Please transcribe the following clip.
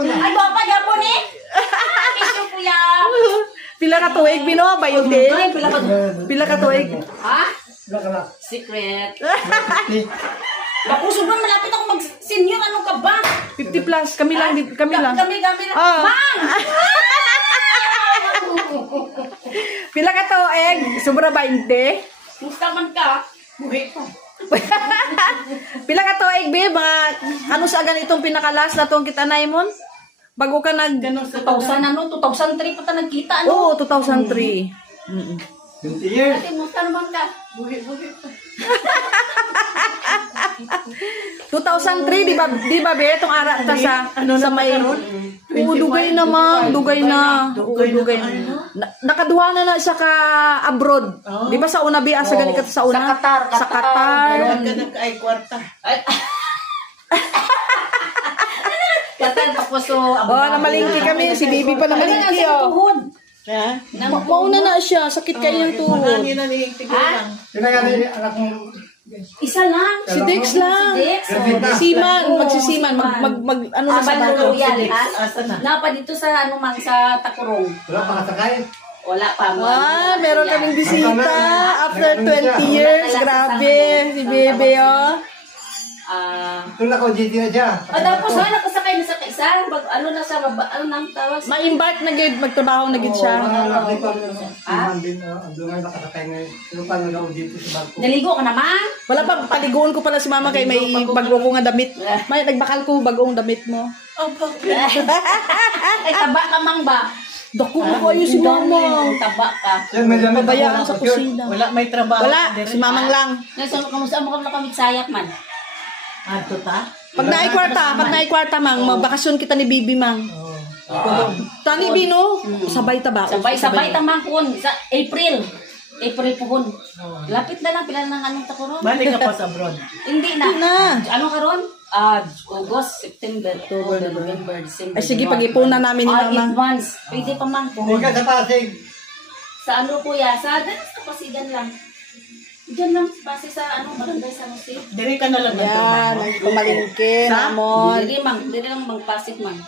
Ay, bapa, yapon eh. Ito kuya. Pila ka tuig, Bino? Bayuti? Pila ka tuig? Ha? Secret. Ako, sobrang malapit ako mag-senior. Ano ka ba? 50 plus. Kami lang. Kami lang. Kami lang. Mang! Pila ka tuig? Sobra 20? Musta man ka? Buhay pa. Pila ka tuig, babe? Mga, ano sa ganitong pinakalas na itong kita na imon? Bago ka nag... 2000 ano? 2003 pa ta nagkita, ano? Oo, 2003. 20 years. Ate, musta naman ka? Buhay pa. 2003, di ba, be? Itong ara ta sa may... Oo, dugay na, ma'am. Dugay na. Nakaduha na siya ka abroad. Di ba sa una, be? Sa ganikat sa una? Sa Qatar. Ay, kwarta. Qatar, tapos so... Namalingki kami. Si Bibi pa namalingki, oh. Mauna na siya. Sakit kayo yung tuhod. Mahangin na ni Tigulang. Sino nga anak mo? Isa lang. Si Dex lang. Siman. Magsisiman. Ano na sa Abang bato. Royal, ha? Asa na? Napa dito sa, ano mang, sa Takurong. Wala pa kasakay. Wala pa. Meron kaming bisita. After 20 years. Grabe. Si Bebe, oh. Tulad ko, GT na siya. Tapos nakasakay na sa kaisa. Ano na siya, ano nang tawag? Ma-embark na gid, magtrabaho na gid siya. Doon nga nakasakay ngayon. Pero paano na dito sa barko? Naligo ka naman? Wala pa, paliguan ko pala si mama kay may bago ko nga damit. May nagbakal ko bagong damit mo. Ay, taba ka mang ba? Dako mo kayo si mama. Taba ka. Yan, may damit ako. Pabayaan sa kusina. Wala, may trabaho. Wala, si mamang lang. Kamusta mo kami kami sayak man? Ato ta? Pag naikwarta mang, magbakasyon kita ni Bibi mang. Tani Bino, sabay ta ba? Sabay tamang kun sa April pohon. Lapit na lang pila nang anong Takurong. Balik ka pa sa abroad. Hindi na. Ano karon? August, September, October, November, December. Ay sige, pag-ipunan namin ni mama. Advance. Pwede pa mang Hindi ka sa Pasig. Sa ano kuya? Sa Pasigan lang. Diyan lang, base sa ano, barangay sa Jose. Diri ka na lang. Yan, nagpamalingke, namon. Dili lang magpasik man.